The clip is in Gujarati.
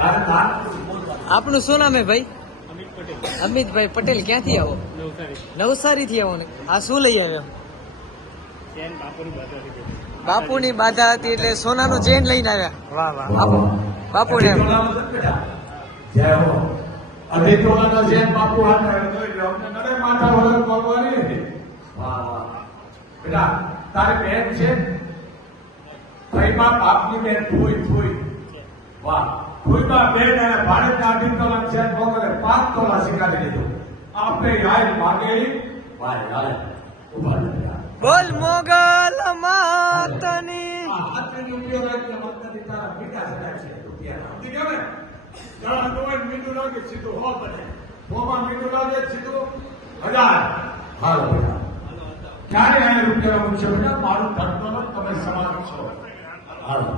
આપનું શું નામ હે ભાઈ? અમિતભાઈ પટેલ. ક્યાંથી આવો? નવસારી નવસારી થી આવો ને. આ શું લઈ આવ્યો? બાપુ બાપુની બાધા હતી એટલે સોનાનું ચેન લઈને આવ્યા. વાહ વાહ. બાપુ બેટા તારી બેન છે ભાઈમાં બાપની બેન ફૂઈ ફૂઈ વાહ. ફૂઈમાં બેન અને ભારતના અઢી તોલા ચેન ભગવાને પાંચ તોલા સ્વીકારી દીધું આપણે હાય માગે. મારે હાય ઊભા બોલ મોગલ માતની. હાથની ઉપયોગ એટલે વખતે તારા પીડા સદાય છે. રૂપિયા સમજી ગયો ને? જરા દોય મીંડું લાગે સીધું હો બને. હોમાં મીંડું લાગે સીધું હજાર. હાલો બેટા. ક્યારે આ રૂપિયા મૂકશો બેટા? મારું ધડતો તમે સમાન છો. હાલો.